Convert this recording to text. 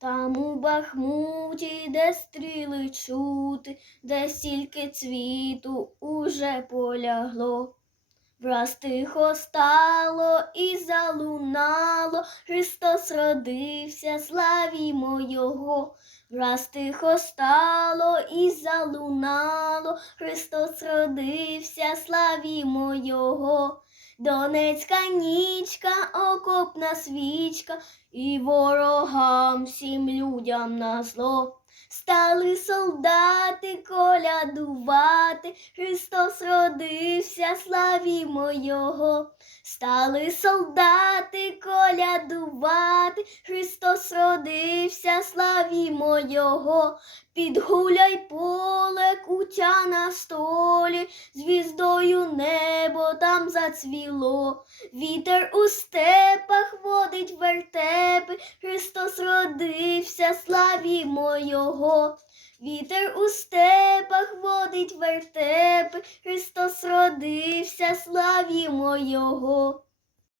Там у Бахмуті, де стріли чути, де стільки цвіту уже полягло. Враз тихо стало і залунало, Христос родився, славімо Його. Враз тихо стало і залунало, Христос родився, славімо Його. Донецька нічка, окопна свічка, і ворогам всім людям на зло. Стали солдати колядувати, Христос родився, славімо Його. Стали солдати колядувати, Христос родився, славімо Його. Підгуляй поле, кутя на столі, звіздою небо там зацвіло. Вітер у степах водить вертепи, Христос родився, славімо Його. Вітер у степах водить вертепи, Христос родився, славімо Його.